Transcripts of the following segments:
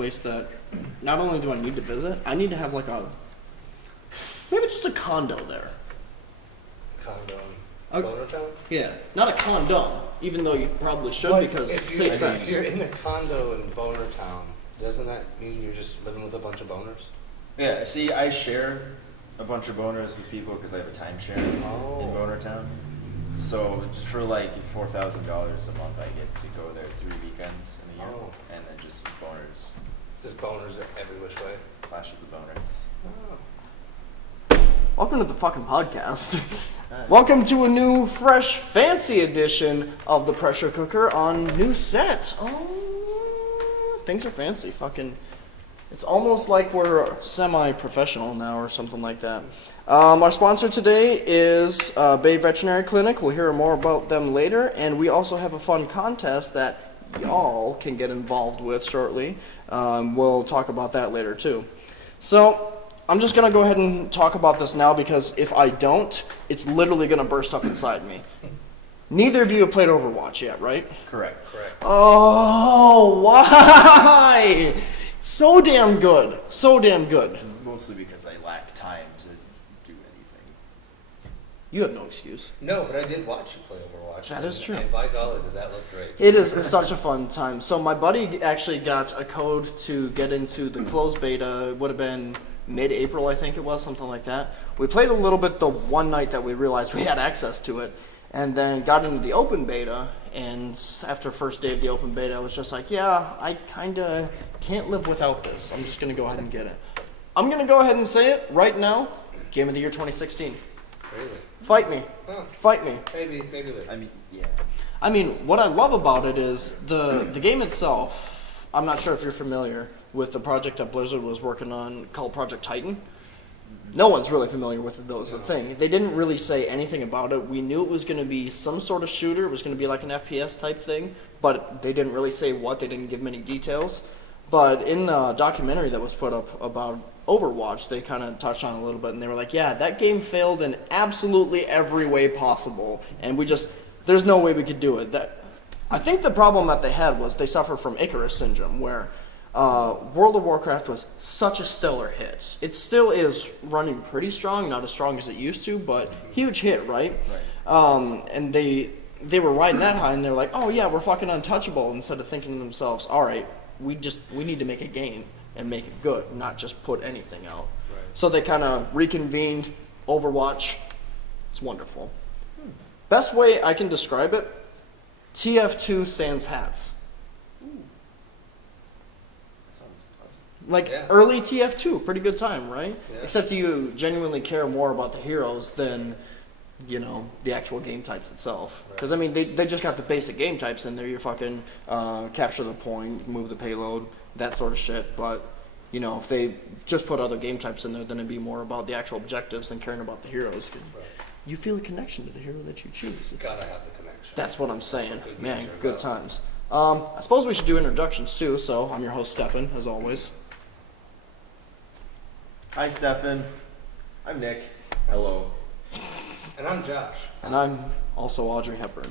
place that not only do I need to visit, I need to have like maybe just a condo there. Condo in Boner Town? Yeah, not a condom, even though you probably should because if safe sex. If you're in a condo in Boner Town, doesn't that mean you're just living with a bunch of boners? Yeah, see, I share a bunch of boners with people because I have a timeshare in Boner Town. So it's for like $4,000 a month, I get to go there 3 weekends in a year, and then just boners. Just boners every which way. Flash with the boners. Welcome to the fucking podcast. Welcome to a new, fresh, fancy edition of the Pressure Cooker on new sets. Oh, things are fancy. Fucking, it's almost like we're semi-professional now or something like that. Our sponsor today is Bay Veterinary Clinic. We'll hear more about them later, and we also have a fun contest that y'all can get involved with shortly. We'll talk about that later too. So, I'm just going to go ahead and talk about this now because if I don't, it's literally going to burst up inside me. Neither of you have played Overwatch yet, right? Correct. Oh, why? So damn good. So damn good. Mostly because I lack time to do anything. You have no excuse. No, but I did watch you play Overwatch. That is true. And by golly, did that look great. It's such a fun time. So my buddy actually got a code to get into the closed beta. It would have been mid-April, I think it was, something like that. We played a little bit the one night that we realized we had access to it, and then got into the open beta, and after first day of the open beta, I was just like, yeah, I kind of can't live without this. I'm just going to go ahead and get it. I'm going to go ahead and say it right now. Game of the year 2016. Really? Fight me. Oh. Fight me. Maybe later. I mean, yeah. I mean, what I love about it is the game itself. I'm not sure if you're familiar with the project that Blizzard was working on called Project Titan. No one's really familiar with it, though, is the thing. They didn't really say anything about it. We knew it was going to be some sort of shooter. It was going to be like an FPS type thing, but they didn't really say what. They didn't give many details. But in the documentary that was put up about Overwatch, they kind of touched on it a little bit, and they were like, yeah, that game failed in absolutely every way possible, and there's no way we could do it. I think the problem that they had was they suffered from Icarus syndrome, where World of Warcraft was such a stellar hit. It still is running pretty strong, not as strong as it used to, but huge hit, right? And they were riding that high, and they're like, oh yeah, we're fucking untouchable, instead of thinking to themselves, all right, we need to make a game and make it good, not just put anything out. Right. So they kind of reconvened Overwatch. It's wonderful. Best way I can describe it, TF2 sans hats. Like early TF2, pretty good time, right? Yeah. Except you genuinely care more about the heroes than, the actual game types itself. Because, I mean, they just got the basic game types in there. You're fucking capture the point, move the payload, that sort of shit. But, if they just put other game types in there, then it'd be more about the actual objectives than caring about the heroes. Right. You feel a connection to the hero that you choose. Gotta have the connection. That's what I'm saying. Man, good times. I suppose we should do introductions, too. So, I'm your host, Stefan, as always. Hi, Stefan. I'm Nick. Hello. And I'm Josh. And I'm also Audrey Hepburn.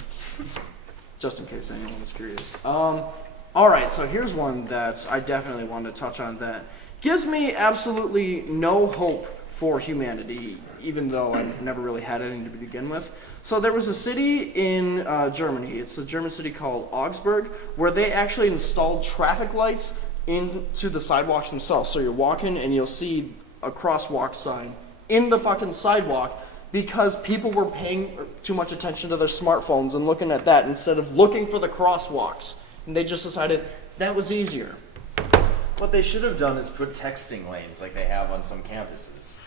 Just in case anyone was curious. Alright, so here's one that I definitely wanted to touch on that gives me absolutely no hope for humanity, even though I never really had any to begin with. So there was a city in Germany. It's a German city called Augsburg, where they actually installed traffic lights into the sidewalks themselves. So you're walking and you'll see a crosswalk sign in the fucking sidewalk because people were paying too much attention to their smartphones and looking at that instead of looking for the crosswalks. And they just decided that was easier. What they should have done is put texting lanes like they have on some campuses,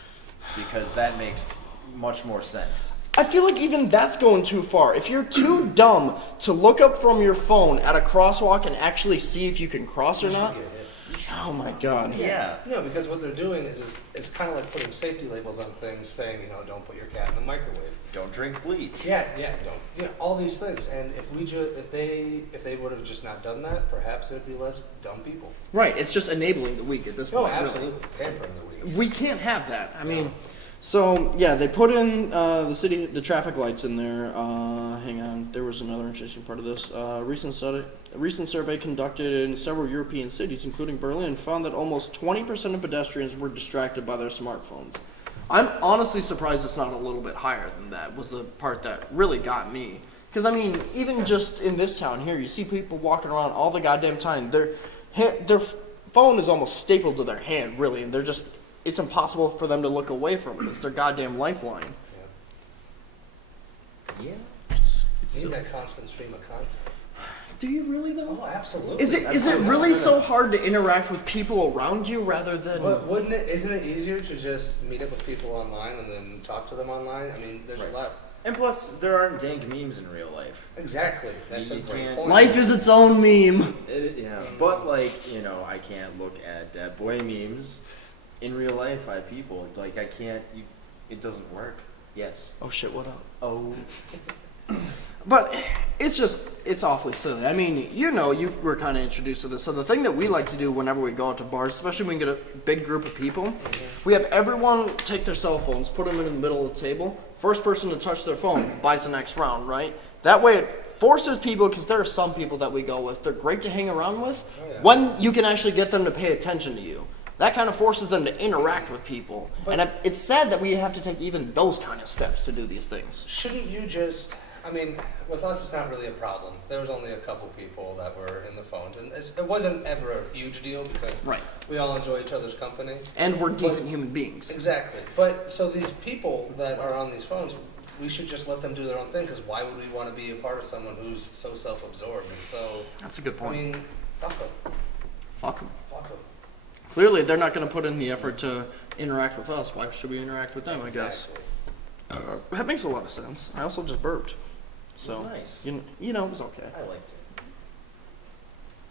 because that makes much more sense. I feel like even that's going too far. If you're too dumb to look up from your phone at a crosswalk and actually see if you can cross or not, oh my god. Yeah. No, because what they're doing is kind of like putting safety labels on things saying, don't put your cat in the microwave. Don't drink bleach. Yeah, don't. All these things. And if they would have just not done that, perhaps there'd be less dumb people. Right, it's just enabling the weak at this point. No, absolutely. Really. Pampering the weak. We can't have that. I mean, So yeah, they put in the traffic lights in there. Hang on, there was another interesting part of this. A recent survey conducted in several European cities, including Berlin, found that almost 20% of pedestrians were distracted by their smartphones. I'm honestly surprised it's not a little bit higher than that. Was the part that really got me. Because I mean, even just in this town here, you see people walking around all the goddamn time. Their phone is almost stapled to their hand, really, and it's impossible for them to look away from it. It's their goddamn lifeline. Yeah. It's You need that constant stream of content. Do you really though? Oh, absolutely. Is it really so hard to interact with people around you rather than? But wouldn't it? Isn't it easier to just meet up with people online and then talk to them online? I mean, there's a lot. And plus, there aren't dank memes in real life. Exactly. That's You a great can't- point. Life is its own meme. Yeah, but like, you know, I can't look at Dad Boy memes in real life by people. Like, I can't, it doesn't work. Yes. Oh shit! What up? Oh. But it's awfully silly. I mean, you were kind of introduced to this. So the thing that we like to do whenever we go out to bars, especially when we get a big group of people, we have everyone take their cell phones, put them in the middle of the table. First person to touch their phone buys the next round, right? That way it forces people, because there are some people that we go with, they're great to hang around with, when you can actually get them to pay attention to you. That kind of forces them to interact with people. And it's sad that we have to take even those kind of steps to do these things. Shouldn't you just? I mean, with us, it's not really a problem. There was only a couple people that were in the phones, and it wasn't ever a huge deal because we all enjoy each other's company. And we're decent human beings. Exactly. But so these people that are on these phones, we should just let them do their own thing, because why would we want to be a part of someone who's so self-absorbed and so... That's a good point. I mean, fuck them. Fuck them. Fuck them. Clearly, they're not going to put in the effort to interact with us. Why should we interact with them, I guess? That makes a lot of sense. I also just burped. So, It was nice. You know, it was okay. I liked it.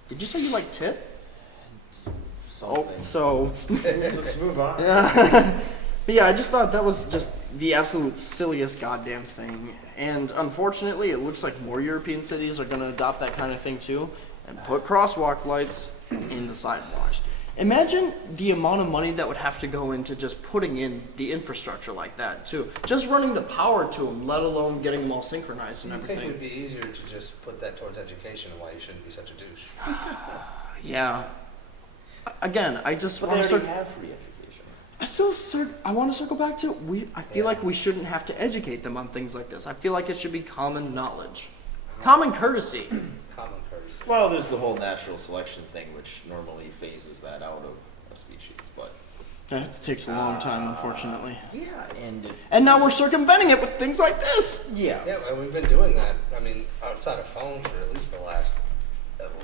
Did you say you like tit? Something. Oh, so... Let's move on. But yeah, I just thought that was just the absolute silliest goddamn thing. And unfortunately, it looks like more European cities are going to adopt that kind of thing too and put crosswalk lights in the sidewalks. Imagine the amount of money that would have to go into just putting in the infrastructure like that too. Just running the power to them, let alone getting them all synchronized and I everything. think it would be easier to just put that towards education and why you shouldn't be such a douche. Yeah. Again, I just But want they to already have free education. I want to circle back to I feel like we shouldn't have to educate them on things like this. I feel like it should be common knowledge, common courtesy. Common courtesy. Well, there's the whole natural selection thing, which normally phases that out of a species, but... That takes a long time, unfortunately. Yeah, And now we're circumventing it with things like this. Yeah. Yeah, well, we've been doing that, I mean, outside of phones for at least the last,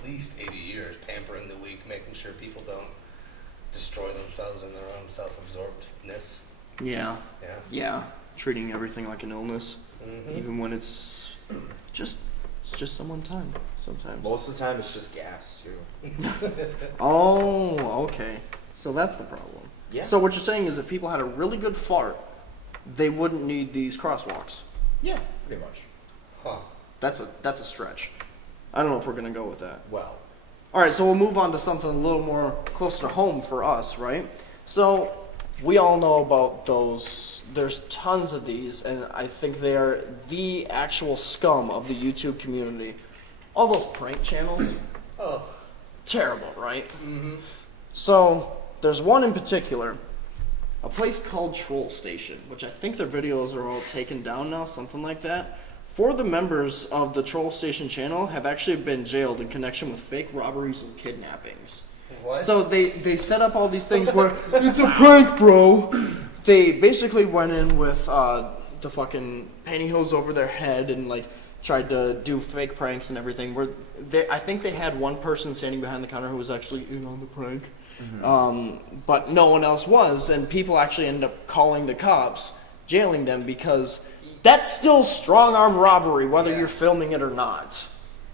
80 years, pampering the weak, making sure people don't destroy themselves in their own self-absorbedness. Yeah. Yeah. Yeah. Treating everything like an illness, Mm-hmm. even when it's just someone time sometimes. Most of the time, it's just gas, too. Oh, okay. So that's the problem. Yeah. So what you're saying is if people had a really good fart, they wouldn't need these crosswalks. Yeah, pretty much. Huh. That's a stretch. I don't know if we're gonna go with that. Well, All right, so we'll move on to something a little more close to home for us, right? So we all know about those. There's tons of these, and I think they are the actual scum of the YouTube community. All those prank channels, Oh. terrible, right? Mm-hmm. So there's one in particular, a place called Troll Station, which I think their videos are all taken down now, something like that. 4 of the members of the Troll Station channel have actually been jailed in connection with fake robberies and kidnappings. What? So they set up all these things where it's a prank, bro. They basically went in with the fucking pantyhose over their head and like tried to do fake pranks and everything. I think they had one person standing behind the counter who was actually in on the prank, but no one else was, and people actually ended up calling the cops, jailing them because that's still strong arm robbery, whether you're filming it or not.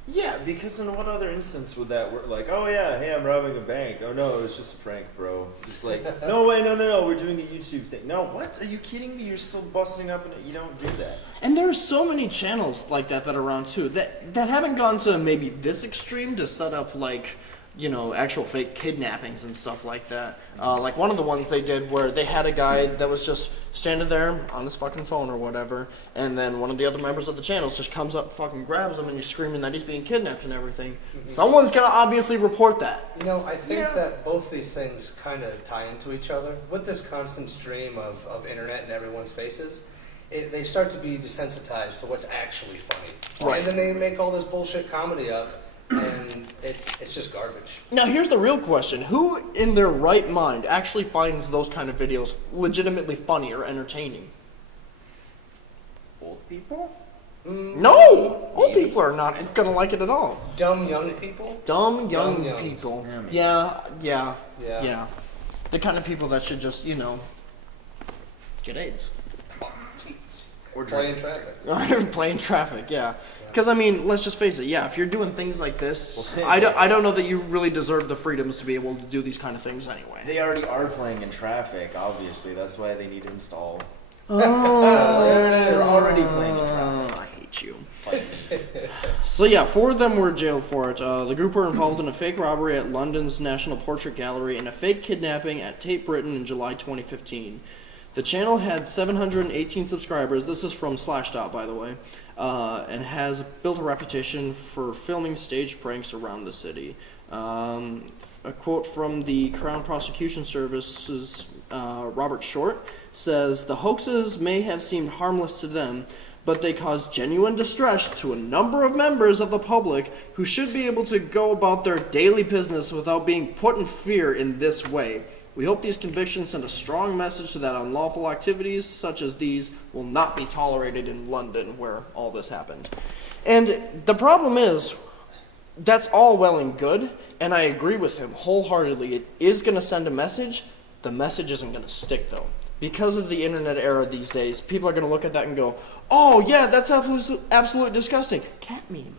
yeah, because in what other instance would that work? Like, oh yeah, hey, I'm robbing a bank. Oh no, it was just a prank, bro. It's like, no way, no, we're doing a YouTube thing. No, what? Are you kidding me? You're still busting up and you don't do that. And there are so many channels like that that are around too that haven't gone to maybe this extreme to set up like actual fake kidnappings and stuff like that. Like one of the ones they did where they had a guy that was just standing there on his fucking phone or whatever, and then one of the other members of the channels just comes up and fucking grabs him, and he's screaming that he's being kidnapped and everything. Mm-hmm. Someone's gonna obviously report that. I think that both these things kind of tie into each other. With this constant stream of internet in everyone's faces, they start to be desensitized to what's actually funny. Right. And then they make all this bullshit comedy up, and it's just garbage. Now, here's the real question. Who in their right mind actually finds those kind of videos legitimately funny or entertaining? Old people? No! Old people are not going to like it at all. Dumb young people? Dumb young youngs. people. Yeah. Yeah. The kind of people that should just, get AIDS. Or playing traffic. Or playing traffic, yeah. Because, let's just face it, if you're doing things like this, I don't know that you really deserve the freedoms to be able to do these kind of things anyway. They already are playing in traffic, obviously. That's why they need to install. Oh, they're already playing in traffic. I hate you. So, 4 of them were jailed for it. The group were involved in a fake robbery at London's National Portrait Gallery and a fake kidnapping at Tate Britain in July 2015. The channel had 718 subscribers. This is from Slashdot, by the way, and has built a reputation for filming staged pranks around the city. A quote from the Crown Prosecution Service's Robert Short says, "The hoaxes may have seemed harmless to them, but they caused genuine distress to a number of members of the public who should be able to go about their daily business without being put in fear in this way. We hope these convictions send a strong message to that unlawful activities such as these will not be tolerated in London," where all this happened. And the problem is, that's all well and good, and I agree with him wholeheartedly. It is going to send a message. The message isn't going to stick, though. Because of the internet era these days, people are going to look at that and go, "Oh, yeah, that's absolutely disgusting. Cat meme."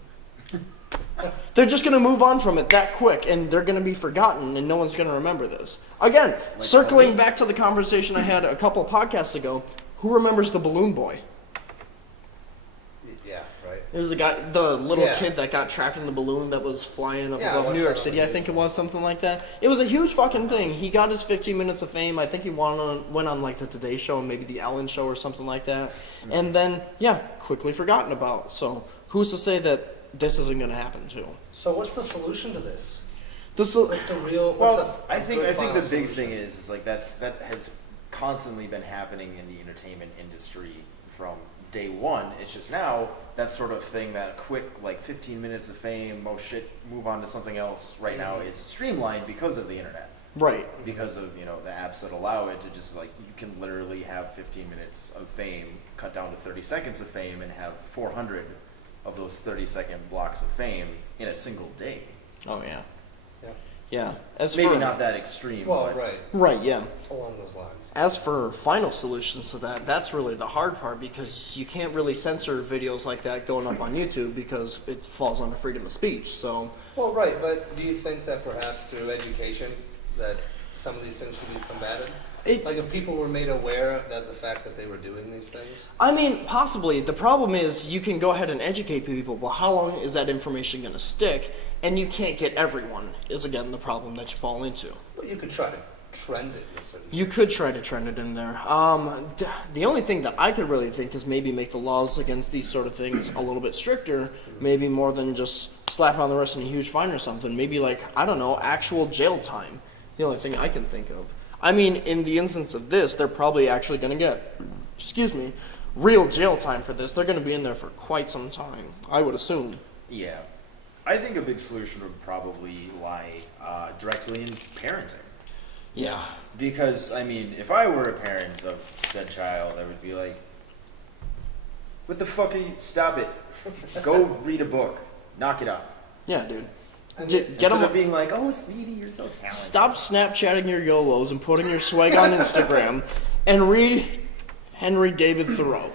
They're just going to move on from it that quick, and they're going to be forgotten, and no one's going to remember this. Again, circling back to the conversation I had a couple of podcasts ago, who remembers the balloon boy? Yeah, right. It was the little kid that got trapped in the balloon that was flying up above New York City. I think it was something like that. It was a huge fucking thing. He got his 15 minutes of fame. I think he went on like the Today Show and maybe the Ellen Show or something like that. And then, quickly forgotten about. So who's to say that this isn't going to happen too? So what's the solution to this? What's the real? I think the big thing is like that has constantly been happening in the entertainment industry from day one. It's just now that sort of thing, that quick 15 minutes of fame, move on to something else. Right now is streamlined because of the internet. Right. Because of the apps that allow it to just you can literally have 15 minutes of fame cut down to 30 seconds of fame and have 400 of those 30-second blocks of fame in a single day. Oh yeah. Yeah. Maybe not that extreme. Well, but right. Yeah. Along those lines. As for final solutions to that, that's really the hard part because you can't really censor videos like that going up on YouTube because it falls under freedom of speech. So. Well, right, but do you think that perhaps through education that some of these things could be combated? If people were made aware that the fact that they were doing these things? Possibly. The problem is you can go ahead and educate people, but how long is that information going to stick? And you can't get everyone, is again the problem that you fall into. Well, you could try to trend it. You could try to trend it in there. The only thing that I could really think is maybe make the laws against these sort of things a little bit stricter, maybe more than just slap on the wrist and a huge fine or something. Maybe actual jail time. The only thing I can think of. In the instance of this, they're probably actually going to get, real jail time for this. They're going to be in there for quite some time, I would assume. Yeah. I think a big solution would probably lie directly in parenting. Yeah. Because, if I were a parent of said child, I would be like, what the fuck are you, stop it. Go read a book. Knock it out. Yeah, dude. Instead of being like, oh, sweetie, you're so talented. Stop Snapchatting your YOLOs and putting your swag on Instagram and read Henry David Thoreau.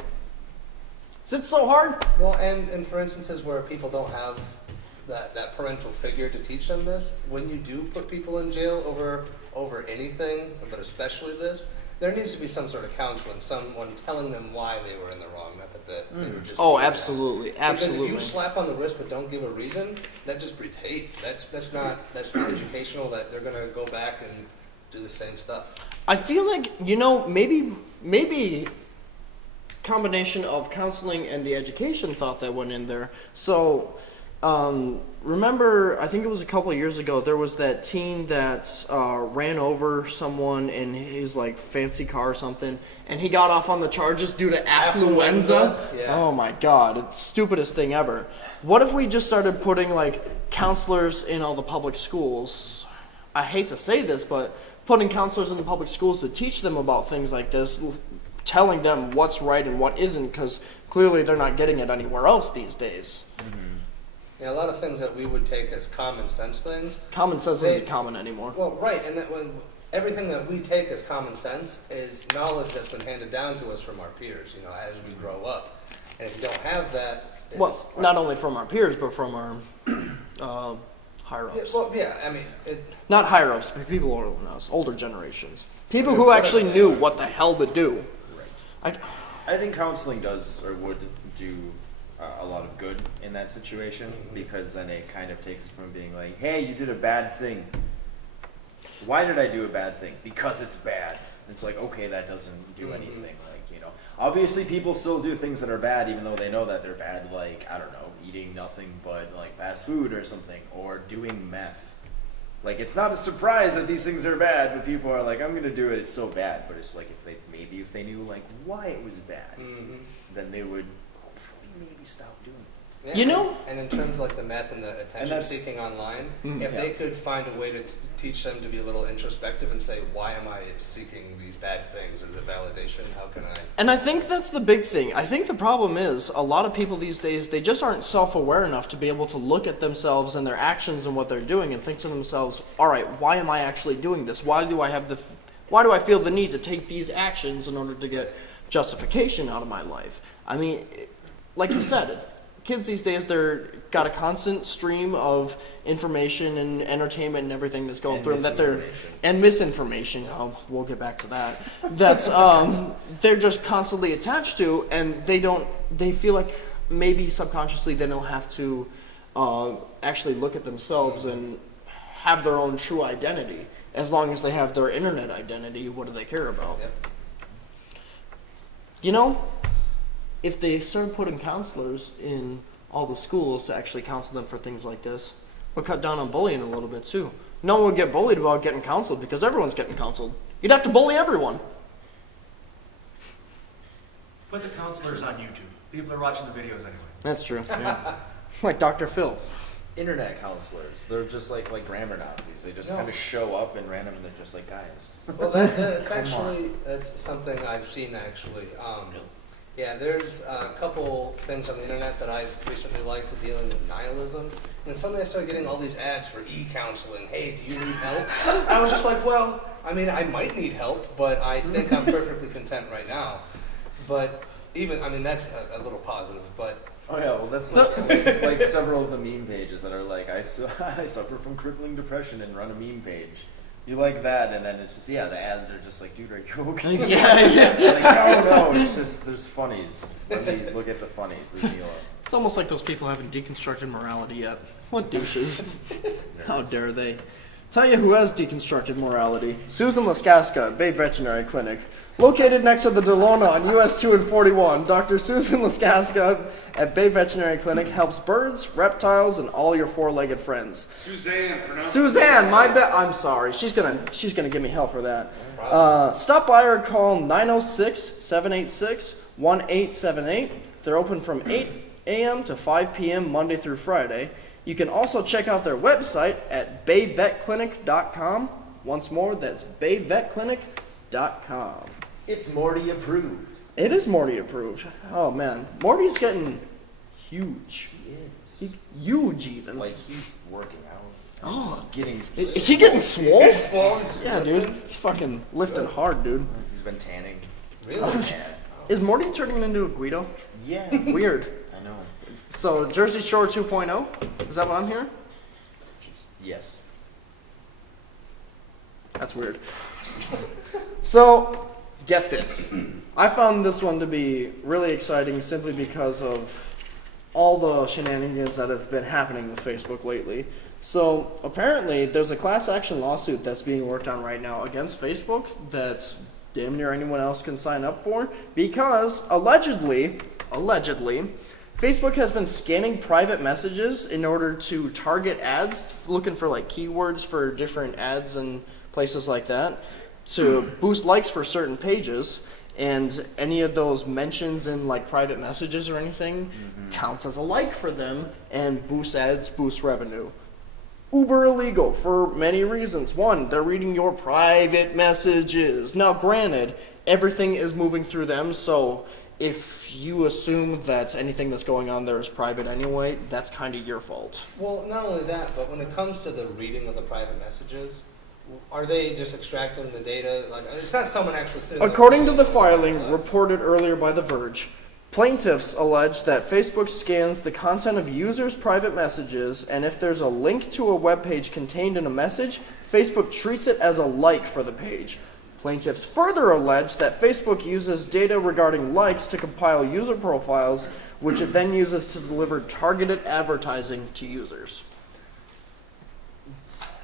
Is it so hard? Well, and for instances where people don't have that parental figure to teach them this, when you do put people in jail over anything, but especially this, there needs to be some sort of counseling, someone telling them why they were in the wrong, not that they were just. Oh, doing that. absolutely, Because absolutely. if you slap on the wrist but don't give a reason, that just breeds hate. That's not educational. That they're gonna go back and do the same stuff. I feel like, maybe combination of counseling and the education thought that went in there. So, remember, I think it was a couple of years ago, there was that teen that ran over someone in his like fancy car or something, and he got off on the charges due to affluenza. Yeah. Oh my God, it's the stupidest thing ever. What if we just started putting like counselors in all the public schools? I hate to say this, but putting counselors in the public schools to teach them about things like this, telling them what's right and what isn't, because clearly they're not getting it anywhere else these days. Yeah, a lot of things that we would take as common sense things. Common sense isn't common anymore. Well, right, and that when everything that we take as common sense is knowledge that's been handed down to us from our peers. As we grow up, and if you don't have that, it's, Well, not only from our peers, but from our higher Yeah, ups. well, yeah, I mean, Not higher ups, but people older than us, older generations. People who actually knew what the hell to do. Right. I think counseling does or would do a lot of good in that situation, because then it kind of takes it from being like, hey, you did a bad thing. Why did I do a bad thing? Because it's bad. It's like, okay, that doesn't do anything. Obviously people still do things that are bad even though they know that they're bad, like, I don't know, eating nothing but like fast food or something, or doing meth. Like, it's not a surprise that these things are bad, but people are like, I'm gonna do it, it's so bad. But it's like, if they knew like why it was bad, then they would hopefully maybe stop doing it. Yeah, and in terms of like the meth and the attention seeking online, if they could find a way to teach them to be a little introspective and say, why am I seeking these bad things? Is it validation? How can I? And I think that's the big thing. I think the problem is a lot of people these days, they just aren't self-aware enough to be able to look at themselves and their actions and what they're doing and think to themselves, all right, why am I actually doing this? Why do I feel the need to take these actions in order to get justification out of my life? I mean, like you said, kids these days, they're got a constant stream of information and entertainment and everything that's going through them and misinformation. Oh, we'll get back to that. That's they're just constantly attached to, and they feel like maybe subconsciously they don't have to actually look at themselves and have their own true identity. As long as they have their internet identity, what do they care about? Yep. If they started putting counselors in all the schools to actually counsel them for things like this, we'll cut down on bullying a little bit too. No one would get bullied about getting counseled because everyone's getting counseled. You'd have to bully everyone. Put the counselors on YouTube. People are watching the videos anyway. That's true. Yeah. Like Dr. Phil. Internet counselors, they're just like grammar Nazis. They just kind of show up and random, and they're just like, guys. Well, that's something I've seen actually. Yeah, there's a couple things on the internet that I've recently liked with dealing with nihilism. And suddenly I started getting all these ads for e-counseling. Hey, do you need help? I was just like, well, I mean, I might need help, but I think I'm perfectly content right now. But that's a little positive, but... Oh yeah, well that's like several of the meme pages that are like, I suffer from crippling depression and run a meme page. You like that, and then it's just, the ads are just like, dude, are you okay? Yeah. It's like, no, it's just, there's funnies. Let me look at the funnies, leave me alone. It's almost like those people haven't deconstructed morality yet. What douches. How dare they. Tell you who has deconstructed morality. Susan Laskaska, Bay Veterinary Clinic. Located next to the Delona on US 2 and 41, Dr. Susan Laskaska at Bay Veterinary Clinic helps birds, reptiles, and all your four-legged friends. Suzanne, my bad. I'm sorry. She's gonna give me hell for that. Stop by or call 906-786-1878. They're open from 8 a.m. to 5 p.m. Monday through Friday. You can also check out their website at bayvetclinic.com. Once more, that's bayvetclinic.com. It's Morty approved. It is Morty approved. Oh man, Morty's getting huge. He is. Huge even. Like, he's working out. Oh. Just getting... Is he getting swole? Swollen? Yeah, dude. He's fucking lifting hard, dude. He's been tanning. Really? Yeah. Is Morty turning into a Guido? Yeah. Weird. I know. So, Jersey Shore 2.0? Is that what I'm hearing? Yes. That's weird. So, get this. I found this one to be really exciting simply because of all the shenanigans that have been happening with Facebook lately. So apparently there's a class action lawsuit that's being worked on right now against Facebook that's damn near anyone else can sign up for because allegedly, Facebook has been scanning private messages in order to target ads, looking for like keywords for different ads and places like that, to boost likes for certain pages, and any of those mentions in like private messages or anything counts as a like for them and boosts ads, boosts revenue. Uber illegal for many reasons. One, they're reading your private messages. Now granted, everything is moving through them, so if you assume that anything that's going on there is private anyway, that's kind of your fault. Well, not only that, but when it comes to the reading of the private messages, are they just extracting the data? Like, it's not someone actually sitting there. According to the filing reported earlier by The Verge, plaintiffs allege that Facebook scans the content of users' private messages, and if there's a link to a web page contained in a message, Facebook treats it as a like for the page. Plaintiffs further allege that Facebook uses data regarding likes to compile user profiles, which it then uses to deliver targeted advertising to users.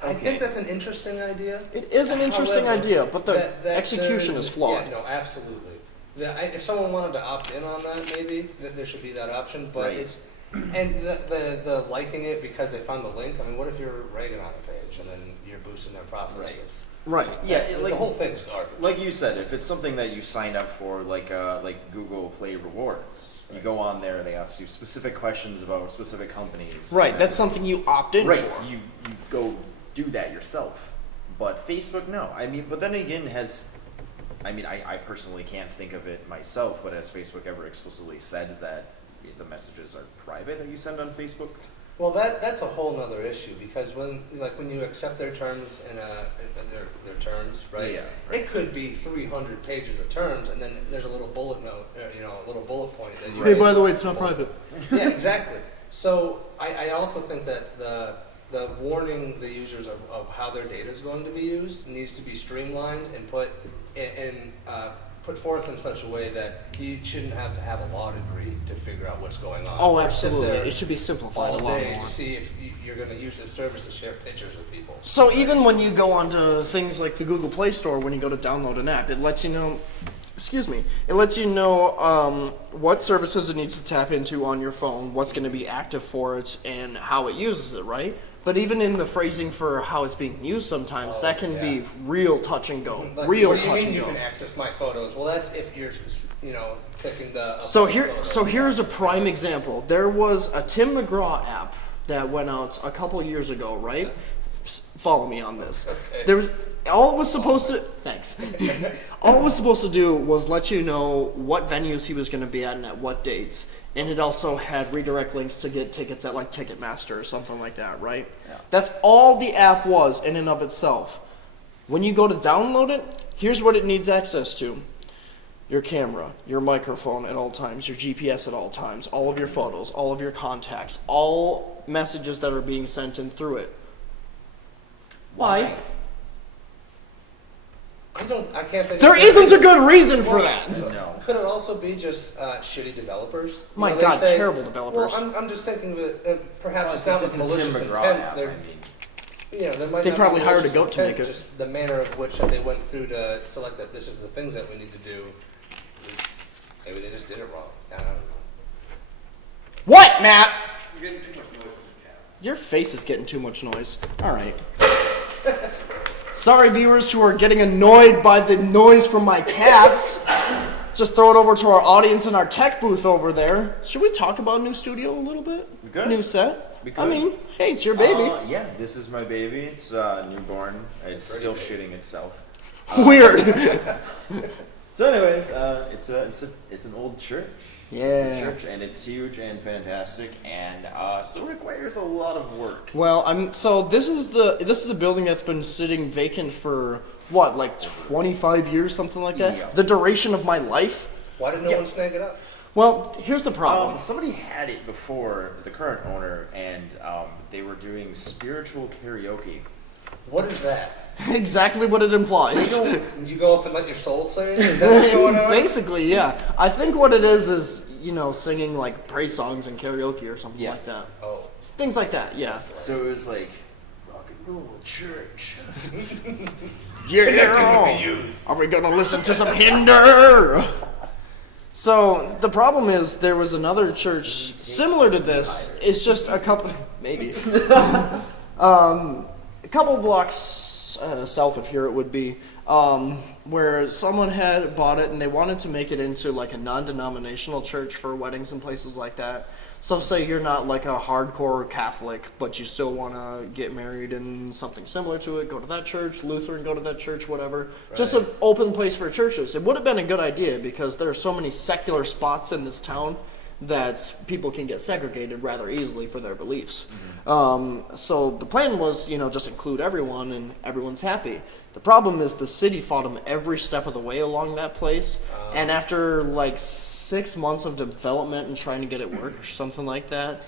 I think that's an interesting idea. It is an interesting However, idea, but the that execution there is flawed. Yeah, no, absolutely. If someone wanted to opt in on that, maybe there should be that option. But Right. it's and the liking it because they found the link. I mean, what if you're ragging on a page and then you're boosting their profits? Right. It's Right. Yeah, the whole thing's garbage. Like you said, if it's something that you signed up for, like Google Play Rewards, you go on there, they ask you specific questions about specific companies. Right, and that's something you opt in right. for. You go do that yourself. But Facebook, no. I mean, but then again, I personally can't think of it myself, but has Facebook ever explicitly said that the messages are private that you send on Facebook? Well, that's a whole nother issue because when you accept their terms in their terms, right? Yeah, right. It could be 300 pages of terms, and then there's a little bullet note, a little bullet point that you. Hey, by the way, it's not private. Yeah, exactly. So I also think that the warning the users of how their data is going to be used needs to be streamlined and put forth in such a way that you shouldn't have to have a law degree to figure out what's going on. Oh, Or sit absolutely. there It should be simplified a all lot day more. to see if you're going to use this service to share pictures with people. So even when you go onto things like the Google Play Store, when you go to download an app, it lets you know, what services it needs to tap into on your phone, what's going to be active for it, and how it uses it, right? But even in the phrasing for how it's being used sometimes, that can be real touch and go. Like, Real what do you touch mean and you go. can access my photos? Well, that's if you're, clicking the. So upload photo. so here's a prime example. There was a Tim McGraw app that went out a couple years ago, right? Follow me on this. Okay. There was all it was supposed to. Thanks. All it was supposed to do was let you know what venues he was going to be at and at what dates, and it also had redirect links to get tickets at like Ticketmaster or something like that, right? Yeah. That's all the app was in and of itself. When you go to download it, here's what it needs access to. Your camera, your microphone at all times, your GPS at all times, all of your photos, all of your contacts, all messages that are being sent in through it. Why? I can't think. There of isn't a good reason for that. No. Could it also be just shitty developers? My they God, say- terrible developers. Well, I'm just thinking that perhaps it's not with It's a Tim malicious McGraw intent. app. I They're- mean, there might They not probably be hired a malicious goat to intent, make it. Just the manner of which that they went through to select that this is the things that we need to do. Maybe they just did it wrong. I don't know. What, Matt? You're getting too much noise from the cat. Your face is getting too much noise. All right. Sorry, viewers who are getting annoyed by the noise from my cats. Just throw it over to our audience in our tech booth over there. Should we talk about new studio a little bit? We could. New set? We I could. mean, hey, it's your baby. Yeah, this is my baby. It's newborn. It's still shitting itself. Weird. So, anyways, it's an old church. It's Yeah. a church, and it's huge and fantastic, and still requires a lot of work. Well, so this is a building that's been sitting vacant for what, like 25 years, something like that? Yeah. The duration of my life. Why did no one snag it up? Well, here's the problem. Somebody had it before, the current owner, and they were doing spiritual karaoke. What is that? Exactly what it implies. You go up and let your soul sing? Is that what's going on? Basically, yeah. I think what it is singing like praise songs and karaoke or something like that. Oh. Things like that, yeah. So it was like rock and roll church. Yeah. Are we gonna listen to some Hinder? So the problem is there was another church similar to this. It's just a couple, maybe, a couple blocks south of here it would be, where someone had bought it and they wanted to make it into like a non-denominational church for weddings and places like that. So say you're not like a hardcore Catholic, but you still want to get married in something similar to it, go to that church, Lutheran, go to that church, whatever. Right. Just an open place for churches. It would have been a good idea because there are so many secular spots in this town that people can get segregated rather easily for their beliefs. So the plan was, just include everyone and everyone's happy. The problem is the city fought them every step of the way along that place. And after like 6 months of development and trying to get it work or something like that,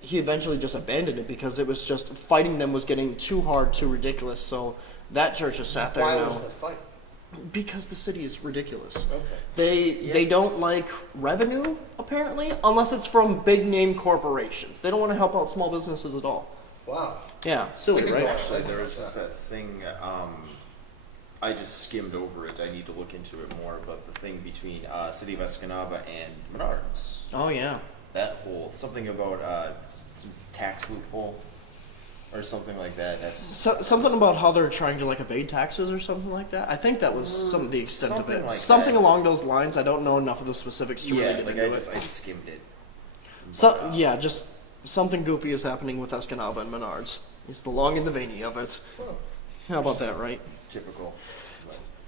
he eventually just abandoned it because it was just fighting them was getting too hard, too ridiculous. So that church just sat there now. Why was the fight? Because the city is ridiculous. Okay. They don't like revenue, apparently, unless it's from big name corporations. They don't want to help out small businesses at all. Wow. Yeah, silly, We can right? go Actually, there was just that thing, I just skimmed over it. I need to look into it more, but the thing between City of Escanaba and Menards. Oh, yeah. That whole, something about some tax loophole or something like that. That's Something about how they're trying to like evade taxes or something like that. I think that was some of the extent of something it. like Something that. along those lines. I don't know enough of the specifics to really get into it. I skimmed it. So yeah, just something goofy is happening with Escanaba and Menards. It's the long and the veiny of it. How about that, right? Typical.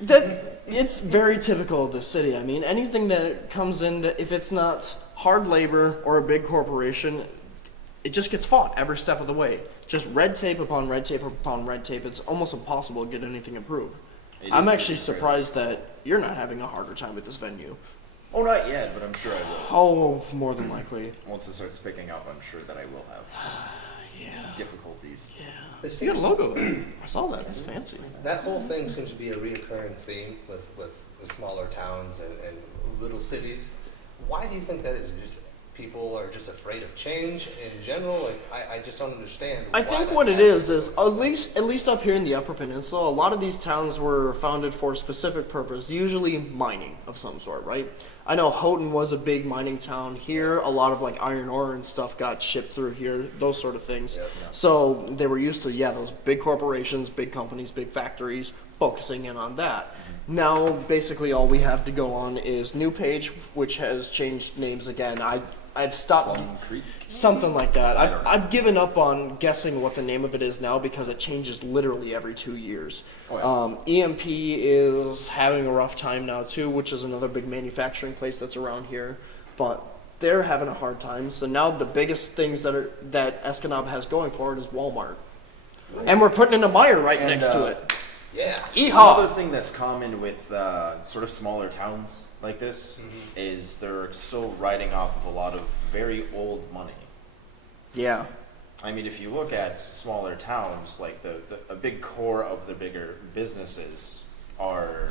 That it's very typical of the city. I mean, anything that comes in that if it's not hard labor or a big corporation, it just gets fought every step of the way. Just red tape upon red tape upon red tape. It's almost impossible to get anything approved. I'm actually surprised that you're not having a harder time with this venue. Oh, not yet, but I'm sure I will. Oh, more than likely. Once it starts picking up, I'm sure that I will have difficulties. Yeah. You got a logo there. I saw that. That's fancy. That whole thing seems to be a reoccurring theme with smaller towns and little cities. Why do you think that is? Just people are just afraid of change in general? Like, I just don't understand. I think what it is at least up here in the Upper Peninsula, a lot of these towns were founded for a specific purpose, usually mining of some sort, right? I know Houghton was a big mining town here. A lot of like iron ore and stuff got shipped through here, those sort of things. Yep. So they were used to, those big corporations, big companies, big factories, focusing in on that. Now, basically all we have to go on is New Page, which has changed names again. I've stopped, Concrete? something like that. I don't know. I've given up on guessing what the name of it is now because it changes literally every 2 years. Oh, yeah. EMP is having a rough time now too, which is another big manufacturing place that's around here, but they're having a hard time. So now the biggest things that Escanaba has going for it is Walmart, and we're putting in a Meijer right next to it. Yeah. Yeehaw! Another thing that's common with sort of smaller towns like this is they're still riding off of a lot of very old money. Yeah. I mean, if you look at smaller towns, like a big core of the bigger businesses are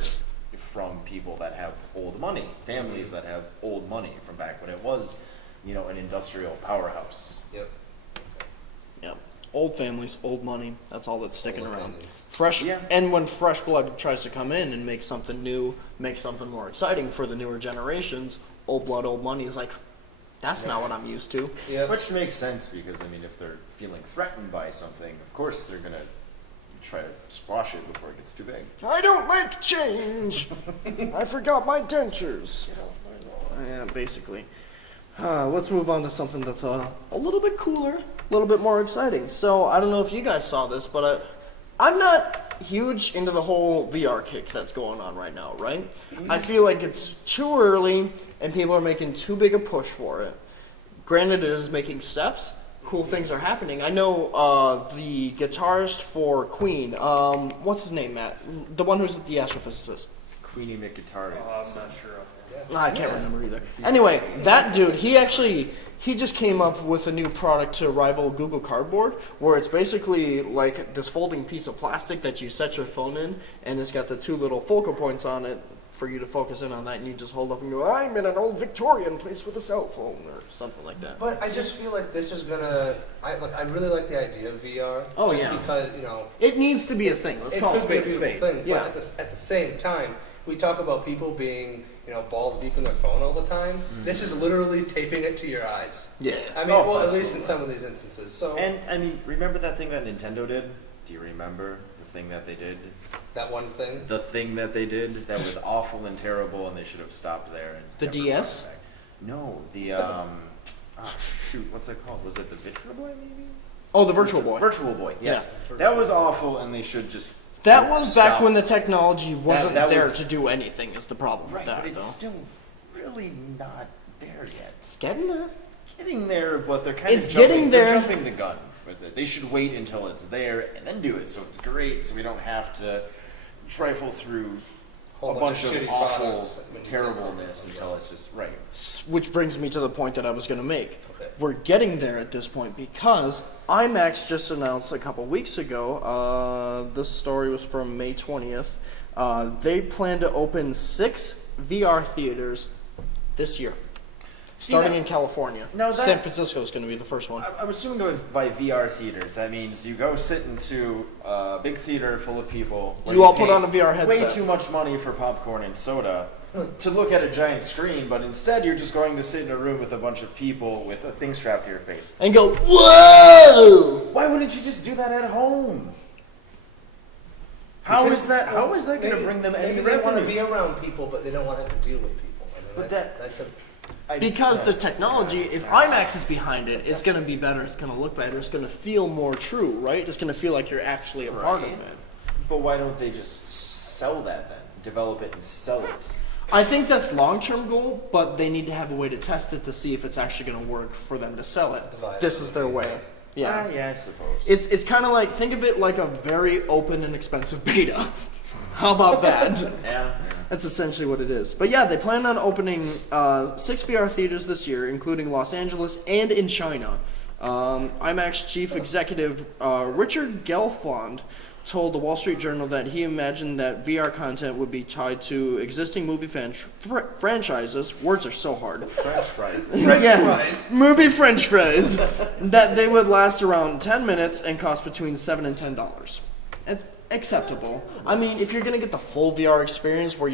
from people that have old money, families that have old money from back when it was, an industrial powerhouse. Yep. Yep. Old families, old money. That's all that's sticking Old around. money. Fresh, Yeah. and when fresh blood tries to come in and make something new, make something more exciting for the newer generations, old blood, old money is like, that's not what I'm used to. Yeah. Which makes sense because, if they're feeling threatened by something, of course they're going to try to squash it before it gets too big. I don't like change. I forgot my dentures. Get off my lawn. Yeah, basically. Let's move on to something that's a little bit cooler, a little bit more exciting. So I don't know if you guys saw this, but I'm not huge into the whole VR kick that's going on right now, right? I feel like it's too early and people are making too big a push for it. Granted, it is making steps. Cool things are happening. I know the guitarist for Queen, what's his name, Matt? The one who's the astrophysicist. Queenie McGuitar. Oh, I'm not sure. Yeah. I can't remember either. Anyway, that dude, he just came up with a new product to rival Google Cardboard, where it's basically like this folding piece of plastic that you set your phone in, and it's got the two little focal points on it for you to focus in on that, and you just hold up and go, I'm in an old Victorian place with a cell phone, or something like that. But I just feel like this is gonna. I really like the idea of VR. Oh, just yeah. because It needs to be a thing. Let's call it could be a spade a beautiful spade. thing. Yeah. But at the same time, we talk about people being balls deep in their phone all the time. This is literally taping it to your eyes. Yeah. I mean, Oh, at least in absolutely. some of these instances. So And I mean, remember that thing that Nintendo did? Do you remember the thing that they did? that one thing. The thing that they did that was awful and terrible, and they should have stopped there. And The never DS? gone back. No, the shoot, what's it called? Was it the Virtual Boy maybe? Oh, the Virtual Boy. Virtual Boy, yes. Yeah. That was awful, and they should just. That was back stop. when the technology wasn't that there was- to do anything. Is the problem Right, with that, but it's though? still really not there yet. It's getting there. Getting there, but they're kind It's of jumping, getting they're there. jumping the gun with it. They should wait until it's there and then do it, so it's great, so we don't have to trifle through Whole a bunch of shitty awful products when you terribleness say until it's just right. Which brings me to the point that I was going to make. Okay. We're getting there at this point because IMAX just announced a couple weeks ago. This story was from May 20th. They plan to open 6 VR theaters this year, starting in California. now that- San Francisco is going to be the first one. I'm assuming by VR theaters, that means you go sit into a big theater full of people. Where You all pay put on a VR headset. Way too much money for popcorn and soda to look at a giant screen, but instead you're just going to sit in a room with a bunch of people with a thing strapped to your face. And go, whoa! Why wouldn't you just do that at home? How is that going to bring them any Maybe they want to revenue? be around people, but they don't want to have to deal with people. I mean, But that's a. Because the technology, if IMAX is behind it, it's going to be better, it's going to look better, it's going to feel more true, right? It's going to feel like you're actually a part of Right. it. But why don't they just sell that then? Develop it and sell it. I think that's long-term goal, but they need to have a way to test it to see if it's actually going to work for them to sell it. This is their way. Yeah. Yeah, I suppose. It's kind of like, think of it like a very open and expensive beta. How about that? Yeah. That's essentially what it is. But yeah, they plan on opening 6 VR theaters this year, including Los Angeles and in China. IMAX chief executive Richard Gelfond told the Wall Street Journal that he imagined that VR content would be tied to existing movie franchises. Words are so hard. French fries. fries. Movie French fries. That they would last around 10 minutes and cost between $7 and $10. It's acceptable. I mean, if you're gonna get the full VR experience, where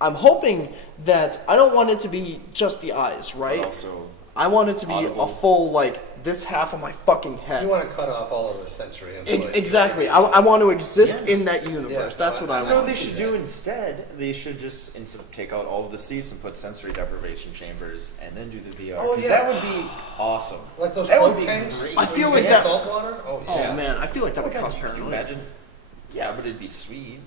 I'm hoping that I don't want it to be just the eyes, right? Also, I want it to be audible. a full, like, this half of my fucking head. You want to cut off all of the sensory input. Exactly. I want to exist Yeah. in that universe. Yeah, That's what I you know what want. they should do instead? They should just instead of take out all of the seats and put sensory deprivation chambers and then do the VR. Oh, 'Cause yeah. that would be awesome. Like those that float would be tanks. great. I feel You like get that- Salt water? Oh Oh yeah. man, I feel like that would God, cause could you paranoia. imagine? Yeah, but it'd be sweet.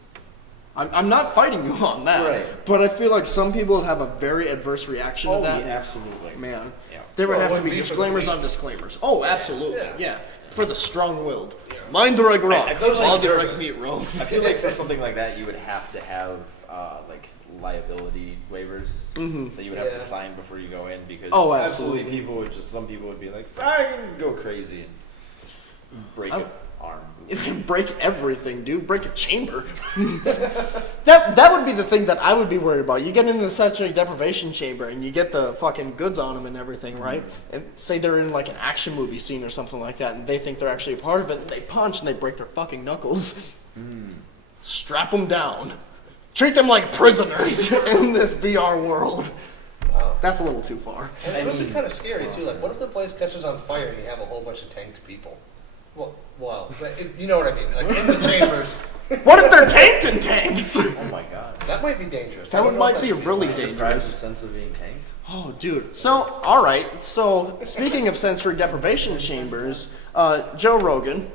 I'm not fighting you on that, Right. but I feel like some people would have a very adverse reaction Oh, to that. yeah, absolutely. Man, Yeah. there would Well, it have to wouldn't be be for the disclaimers weak. on disclaimers. Oh, absolutely, Yeah. yeah. For the strong-willed. Mind the reg rock. I feel like All the they're- reg meat roll. I feel like for something like that, you would have to have like liability waivers that you would have Yeah. to sign before you go in because Oh, absolutely absolutely. people would just some people would be like, "Fine, go crazy and break an arm." Break everything, dude. Break a chamber. that would be the thing that I would be worried about. You get into the sensory deprivation chamber and you get the fucking goods on them and everything, right? And say they're in like an action movie scene or something like that, and they think they're actually a part of it, and they punch and they break their fucking knuckles. Strap them down. Treat them like prisoners in this VR world. Wow. That's a little too far. And it would be kind of scary too. Like, what if the place catches on fire and you have a whole bunch of tanked people? Well, but you know what I mean. Like in the chambers. What if they're tanked in tanks? Oh my god. That might be dangerous. That I don't know if might be should really allowed. dangerous. Deprives the sense of being tanked. Oh, dude. So, all right. So, speaking of sensory deprivation chambers, Joe Rogan,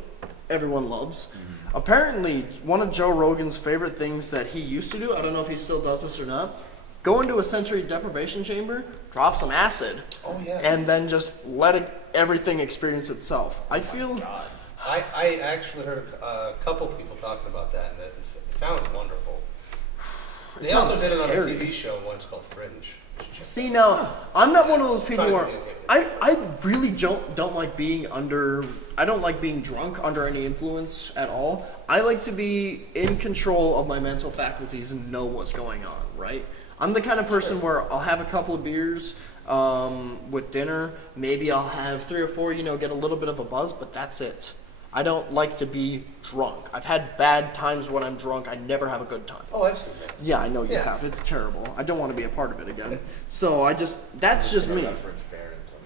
everyone loves. Apparently, one of Joe Rogan's favorite things that he used to do, I don't know if he still does this or not, go into a sensory deprivation chamber, drop some acid, Oh yeah. and then just let everything experience itself. I feel... God. I actually heard a couple people talking about that, and it sounds wonderful. They also sounds did it on a scary. TV show once called Fringe. See, now, I'm not one of those people Trying to where communicate. I really don't like being I don't like being drunk under any influence at all. I like to be in control of my mental faculties and know what's going on, right? I'm the kind of person where I'll have a couple of beers with dinner. Maybe I'll have 3 or 4, get a little bit of a buzz, but that's it. I don't like to be drunk. I've had bad times when I'm drunk. I never have a good time. Oh, I've seen that. Yeah, I know you Yeah. have. It's terrible. I don't want to be a part of it again. So that's just me. Reference parents on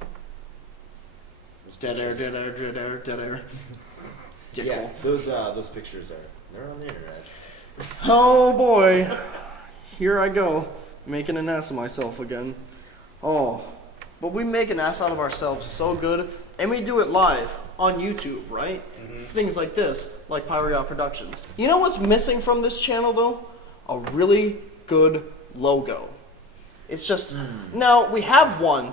my Those Dead air, pictures- dead air, dead air, dead air. Yeah, Dickle. those pictures they're on the internet. Oh boy. Here I go, making an ass of myself again. Oh, but we make an ass out of ourselves so good, and we do it live on YouTube, right? Things like this, like Pyro Yacht Productions. You know what's missing from this channel though? A really good logo. It's just, now we have one,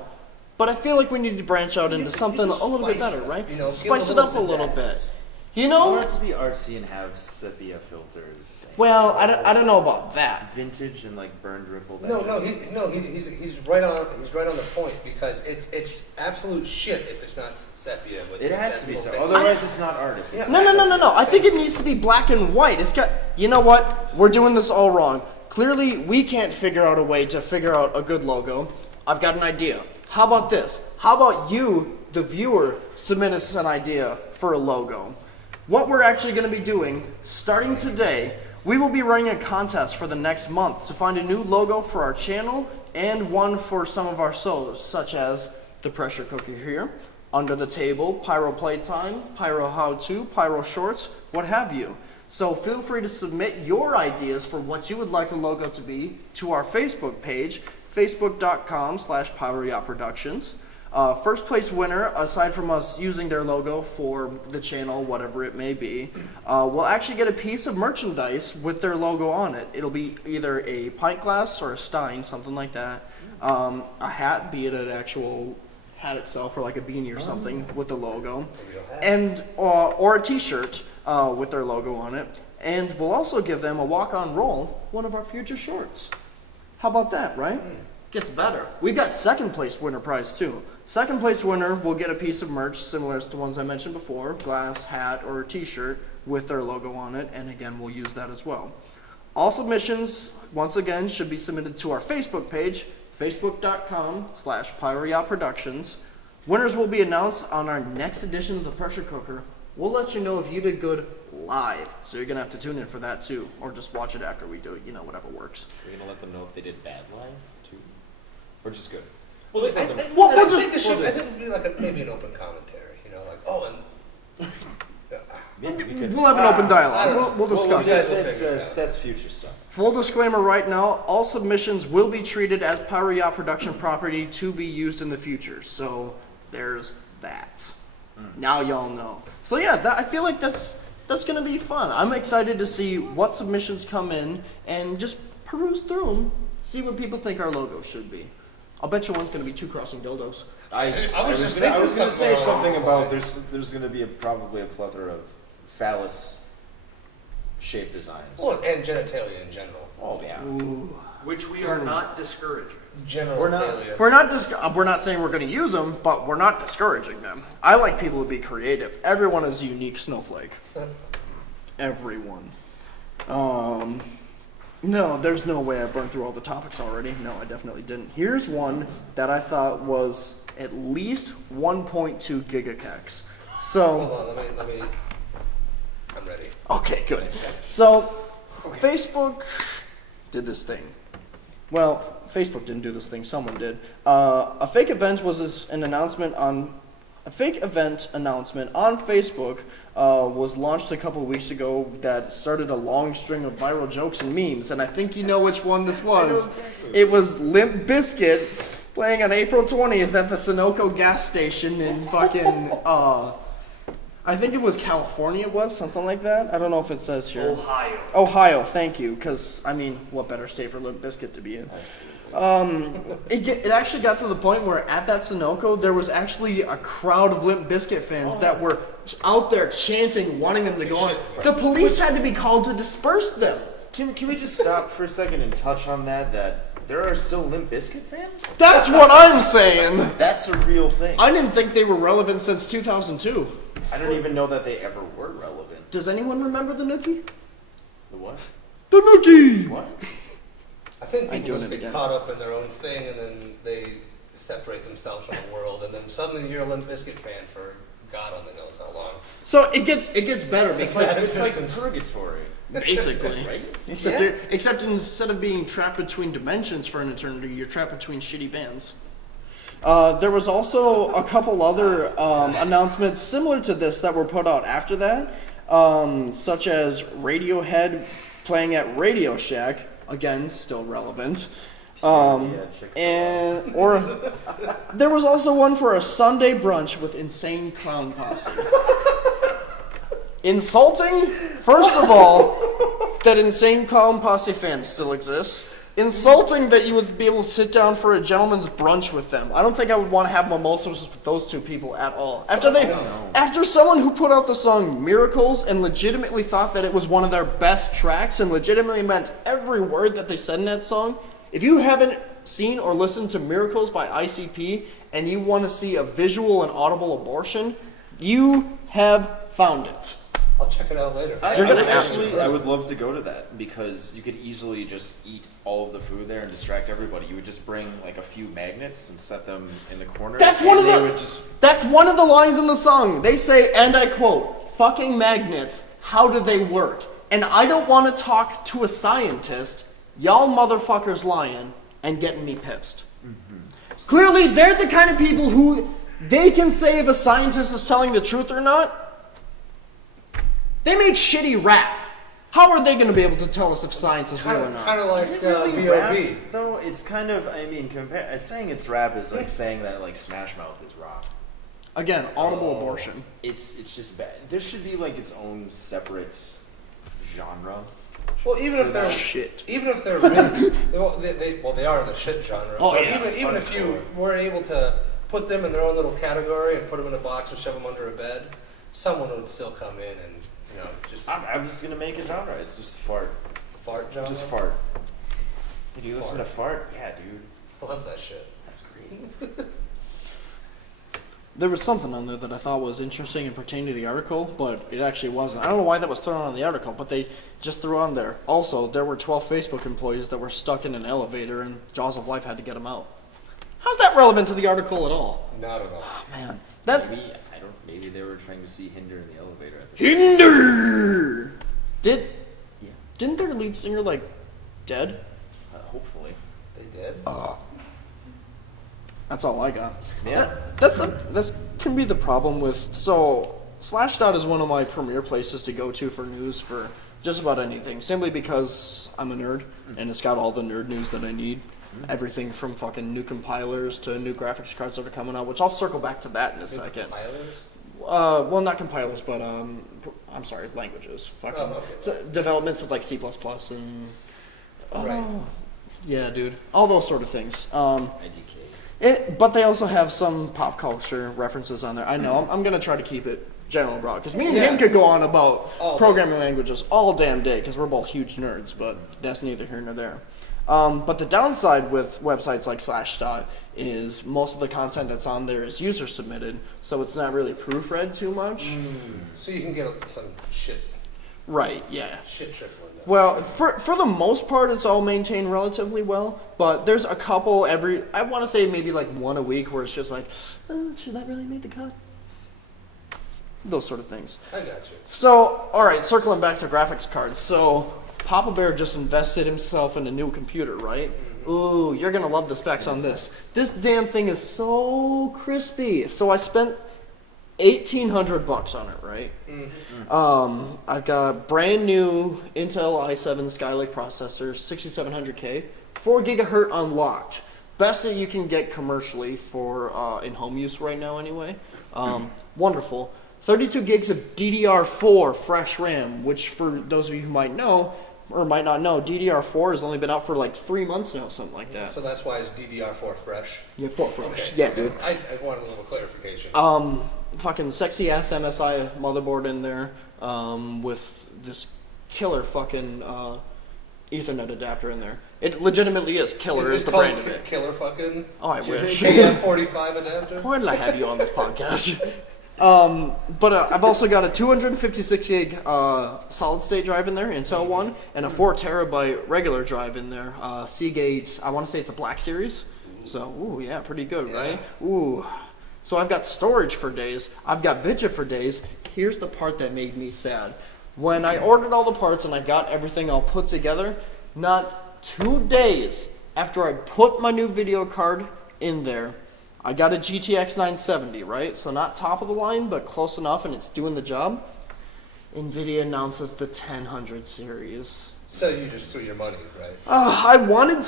but I feel like we need to branch out into something a little bit spice better, it, right? give Spice a it up a little little bit. pizzazz. You I know? want it to be artsy and have sepia filters. Well, I don't know about that. Vintage and like burned rippled No, edges. he's right on the point because it's absolute shit if it's not sepia. With It has that to be little so. bit. Otherwise, it's not art. If it's Yeah. No. I think it needs to be black and white. It's got. You know what? We're doing this all wrong. Clearly, we can't figure out a way to figure out a good logo. I've got an idea. How about this? How about you, the viewer, submit us an idea for a logo? What we're actually going to be doing, starting today, we will be running a contest for the next month to find a new logo for our channel and one for some of our shows, such as the pressure cooker here, Under the Table, Pyro Playtime, Pyro How To, Pyro Shorts, what have you. So feel free to submit your ideas for what you would like the logo to be to our Facebook page, facebook.com/Pyro Yacht Productions. First place winner, aside from us using their logo for the channel, whatever it may be, will actually get a piece of merchandise with their logo on it. It'll be either a pint glass or a stein, something like that. A hat, be it an actual hat itself or like a beanie or something with the logo, and or a T-shirt with their logo on it. And we'll also give them a walk-on roll, one of our future shorts. How about that, right? Gets better. We've got second place winner prize too. Second place winner will get a piece of merch similar to the ones I mentioned before, glass, hat, or a t-shirt with their logo on it, and again, we'll use that as well. All submissions, once again, should be submitted to our Facebook page, facebook.com/Pyro Yacht Productions. Winners will be announced on our next edition of the Pressure Cooker. We'll let you know if you did good live, so you're gonna have to tune in for that too, or just watch it after we do it, whatever works. We're gonna let them know if they did bad live too, or just good. Well, We'll just I let them. think, Well, I we'll think just- it should. I think it would be like maybe an open commentary. Like Maybe we could. We'll have an open I dialogue. don't know. We'll discuss Well, it. That's future stuff. Full disclaimer right now, all submissions will be treated as Pyro Yacht production property to be used in the future. So there's that. Now y'all know. So yeah, I feel like that's gonna be fun. I'm excited to see what submissions come in and just peruse through them, see what people think our logo should be. I'll bet you one's gonna be 2 crossing dildos. I was just gonna thinking say something something along about those there's gonna be probably a plethora of phallus shaped designs. well, and genitalia in general. Oh yeah. Ooh. Which we are not discouraging. General We're not- talia. We're not saying we're gonna use them, but we're not discouraging them. I like people to be creative. Everyone is a unique snowflake. Everyone. No, there's no way I burned through all the topics already. No, I definitely didn't. Here's one that I thought was at least 1.2 gigacax. So, Hold on, let me. I'm ready. okay, good. So, Facebook did this thing. Well, Facebook didn't do this thing. Someone did. A fake event was an announcement on. A fake event announcement on Facebook was launched a couple of weeks ago that started a long string of viral jokes and memes, and I think you know which one this was. exactly. It was Limp Bizkit playing on April 20th at the Sunoco gas station in fucking, I think it was California, it was, something like that. I don't know if it says here. Ohio. Ohio, thank you, because, I mean, what better state for Limp Bizkit to be in? It actually got to the point where at that Sunoco, there was actually a crowd of Limp Bizkit fans that were out there chanting, wanting them to go on. The police had to be called to disperse them. Can we just stop for a second and touch on that there are still Limp Bizkit fans? That's what I'm saying. That's a real thing. I didn't think they were relevant since 2002. I don't even know that they ever were relevant. Does anyone remember the Nookie? The what? The Nookie! What? I think I'm people doing just it get again. caught up in their own thing, and then they separate themselves from the world, and then suddenly you're a Limp Bizkit fan for God only knows how long. So it gets better It's because It's like Existence. purgatory, basically, right? except instead of being trapped between dimensions for an eternity, you're trapped between shitty bands. There was also a couple other announcements similar to this that were put out after that, such as Radiohead playing at Radio Shack, again still relevant. And or there was also one for a Sunday brunch with Insane Clown Posse. Insulting, first of all, that Insane Clown Posse fans still exist. Insulting that you would be able to sit down for a gentleman's brunch with them. I don't think I would want to have mimosas with those two people at all. After someone who put out the song Miracles and legitimately thought that it was one of their best tracks and legitimately meant every word that they said in that song, if you haven't seen or listened to Miracles by ICP and you want to see a visual and audible abortion, you have found it. I'll check it out later. You're gonna have to. I would love to go to that because you could easily just eat all of the food there and distract everybody. You would just bring like a few magnets and set them in the corner. That's and one of they the. would just That's one of the lines in the song. They say, and I quote, "Fucking magnets. How do they work?" And I don't want to talk to a scientist. Y'all motherfuckers lying and getting me pissed. Clearly, they're the kind of people who they can say if a scientist is telling the truth or not. They make shitty rap. How are they going to be able to tell us if science is real or not? Kind of like Is it really B.O.B. rap, though? It's kind of, I mean, saying it's rap is like saying that like Smash Mouth is rock. Again, audible abortion. It's just bad. There should be like its own separate genre. Well, even if they're Shit. even if they're they are in the shit genre. Oh, But yeah. even if you were able to put them in their own little category and put them in a box and shove them under a bed, someone would still come in and just I'm just gonna make a genre. It's just fart. fart genre. Just fart. Hey, do you listen to fart? Yeah, dude. I love that shit. That's great. There was something on there that I thought was interesting and pertained to the article, but it actually wasn't. I don't know why that was thrown on the article, but they just threw on there. Also, there were 12 Facebook employees that were stuck in an elevator and Jaws of Life had to get them out. How's that relevant to the article at all? Not at all. Oh, man. Maybe they were trying to see Hinder in the elevator. Hinder! Yeah. Didn't their lead singer, like, dead? Hopefully. They did. That's all I got. Yeah. That's can be the problem with. So Slashdot is one of my premier places to go to for news for just about anything. Simply because I'm a nerd and it's got all the nerd news that I need. Everything from fucking new compilers to new graphics cards that are coming out, which I'll circle back to that in a second. Compilers? Well, not compilers, but I'm sorry, languages. Fucking okay. so developments with like C++ and Right. yeah, dude, all those sort of things. IDK. But they also have some pop culture references on there. I know. I'm going to try to keep it general broad. Because me and him could go on about programming languages all damn day because we're both huge nerds, but that's neither here nor there. But the downside with websites like Slashdot is most of the content that's on there is user submitted, so it's not really proofread too much. So you can get some shit Right, yeah. trickling down. Well, for the most part, it's all maintained relatively well, but there's a couple I want to say maybe like one a week where it's just like, should that really make the cut? Those sort of things. I got you. So, alright, circling back to graphics cards. So, Papa Bear just invested himself in a new computer, right? Ooh, you're going to love the specs on this. This damn thing is so crispy. So I spent $1,800 on it, right? I've got brand new Intel i7 Skylake processor, 6700K, 4 gigahertz unlocked. Best that you can get commercially for in home use right now, anyway. Wonderful. 32 gigs of DDR4 fresh RAM, which for those of you who might know or might not know, DDR4 has only been out for like 3 months now, something like that. So that's why it's DDR4 fresh. Yeah, 4 fresh. Okay. Yeah, dude. I wanted a little clarification. fucking sexy ass MSI motherboard in there, with this killer fucking Ethernet adapter in there. It legitimately is. Killer is the brand of it. Killer fucking. Oh, I wish. KF45 adapter. Why did I have you on this podcast? But I've also got a 256 gig solid state drive in there, Intel one, and a 4 terabyte regular drive in there. Seagate, I want to say it's a Black Series. So, ooh, yeah, pretty good, right? Ooh. So I've got storage for days. I've got Vidya for days. Here's the part that made me sad. When I ordered all the parts and I got everything all put together, not 2 days after I put my new video card in there, I got a GTX 970, right? So not top of the line, but close enough, and it's doing the job. NVIDIA announces the 1000 series. So you just threw your money, right? I wanted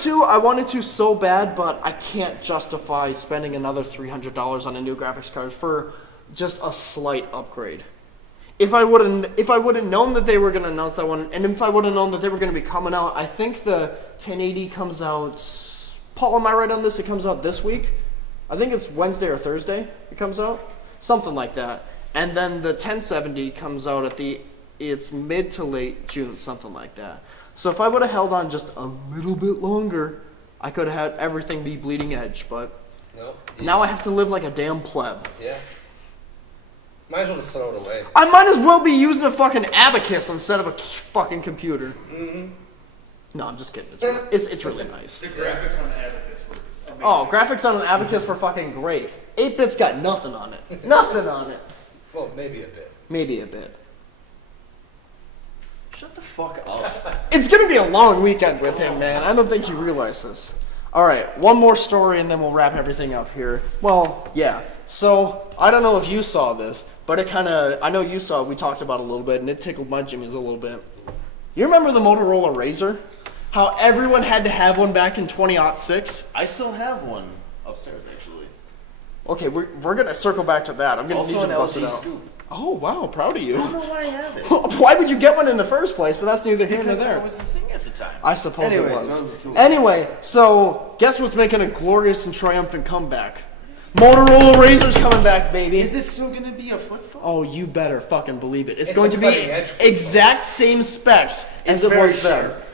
to so bad, but I can't justify spending another $300 on a new graphics card for just a slight upgrade. If I would have known that they were going to announce that one, and if I would have known that they were going to be coming out, I think the 1080 comes out. Paul, am I right on this? It comes out this week. I think it's Wednesday or Thursday. It comes out, something like that. And then the 1070 comes out it's mid to late June, something like that. So if I would have held on just a little bit longer, I could have had everything be bleeding edge. But now I have to live like a damn pleb. Yeah. Might as well just throw it away. I might as well be using a fucking abacus instead of a fucking computer. Mm-hmm. No, I'm just kidding. It's really nice. The graphics on the abacus were amazing. Oh, graphics on an abacus were fucking great. 8-bit's got nothing on it. Nothing on it. Well, maybe a bit. Maybe a bit. Shut the fuck up. It's gonna be a long weekend with him, man. I don't think you realize this. Alright, one more story and then we'll wrap everything up here. Well, yeah. So, I don't know if you saw this, but I know you saw it, we talked about it a little bit, and it tickled my jimmies a little bit. You remember the Motorola Razr? How everyone had to have one back in 2006? I still have one upstairs, actually. Okay, we're gonna circle back to that. I'm gonna Also need you an to bust LG it out. Scoop. Oh wow, proud of I you. don't know why I have it. Why would you get one in the first place? But that's neither here nor Because there. that was the thing at the time. I suppose Anyway, it was. so- Anyway, so guess what's making a glorious and triumphant comeback? Motorola Razr's coming back, baby. Is it still gonna be a flip phone? Oh, you better fucking believe it. It's It's going a to be cutting edge flip phone. exact same specs as It's it very was then. sharp.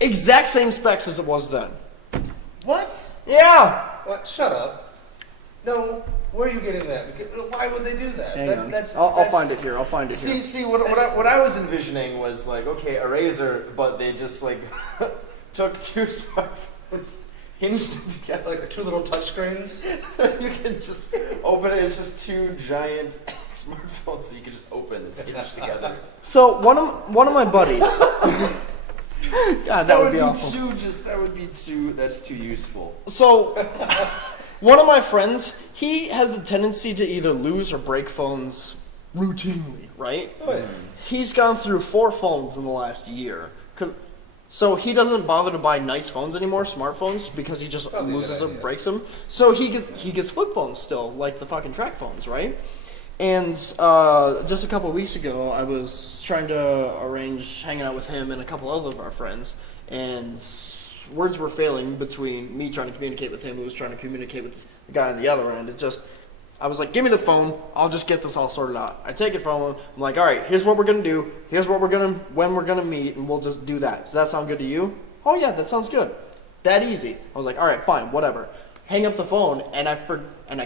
Exact same specs as it was then. What? Yeah. What? Shut up. No, where are you getting that? Because, why would they do that? Hang on. I'll find it here. I'll find it here. See, what I was envisioning was like, okay, a Razr, but they just like took two smartphones, hinged it together. Like two little touchscreens. You can just open it. It's just two giant smartphones, so you can just open this hinge together. So one of my buddies. God, that would be awful. That's too useful. So, one of my friends, he has the tendency to either lose or break phones routinely, right? Oh, yeah. He's gone through 4 phones in the last year. So he doesn't bother to buy nice phones anymore, smartphones, because he just Probably a loses good them, idea. breaks them. So he gets flip phones still, like the fucking track phones, right? And just a couple of weeks ago, I was trying to arrange hanging out with him and a couple other of our friends, and words were failing between me trying to communicate with him, who was trying to communicate with the guy on the other end. I was like, give me the phone, I'll just get this all sorted out. I take it from him, I'm like, all right, here's what we're gonna do, when we're gonna meet, and we'll just do that. Does that sound good to you? Oh yeah, that sounds good. That easy. I was like, all right, fine, whatever. Hang up the phone, and I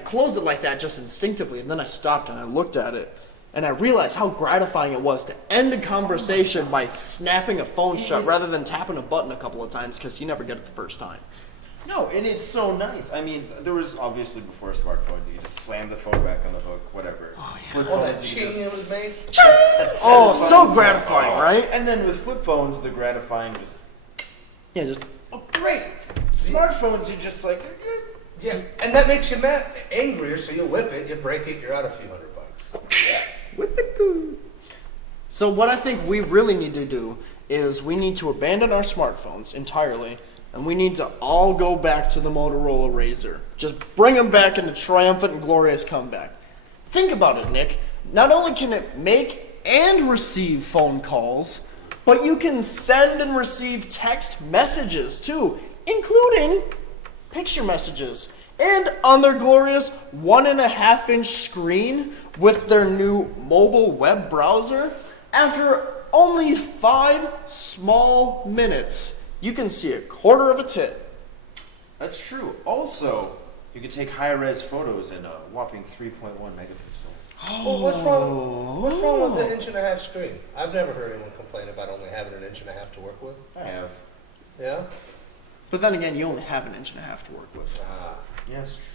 closed it like that just instinctively, and then I stopped and I looked at it, and I realized how gratifying it was to end a conversation by snapping a phone shut rather than tapping a button a couple of times, because you never get it the first time. No, and it's so nice. I mean, there was obviously before smartphones, you could just slam the phone back on the hook, whatever. Flip All that phones, you could ching it was made. that's Oh, satisfying. so gratifying, right? And then with flip phones, the gratifying was, Yeah, just oh, great. Smartphones, you're just like, Yeah, and that makes you angrier, so you whip it, you break it, you're out a few $100. yeah. whip it good. So what I think we really need to do is we need to abandon our smartphones entirely, and we need to all go back to the Motorola Razr. Just bring them back in a triumphant and glorious comeback. Think about it, Nick. Not only can it make and receive phone calls, but you can send and receive text messages too, including picture messages. And on their glorious 1.5-inch screen with their new mobile web browser. After only 5 small minutes, you can see a quarter of a tit. That's true. Also, you can take high-res photos in a whopping 3.1 megapixel. Well, what's wrong? What's wrong with the 1.5-inch screen? I've never heard anyone complain about only having an 1.5 inch to work with. I have. Yeah. But then again, you only have an 1.5 inch to work with. Yes, true.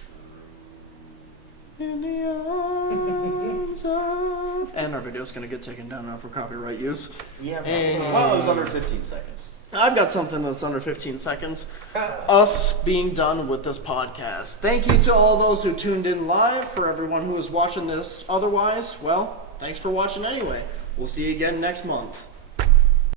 In the arms of... And our video's gonna get taken down now for copyright use. Yeah, And- well, it was under 15 seconds. I've got something that's under 15 seconds. Us being done with this podcast. Thank you to all those who tuned in live. For everyone who is watching this otherwise, well, thanks for watching anyway. We'll see you again next month.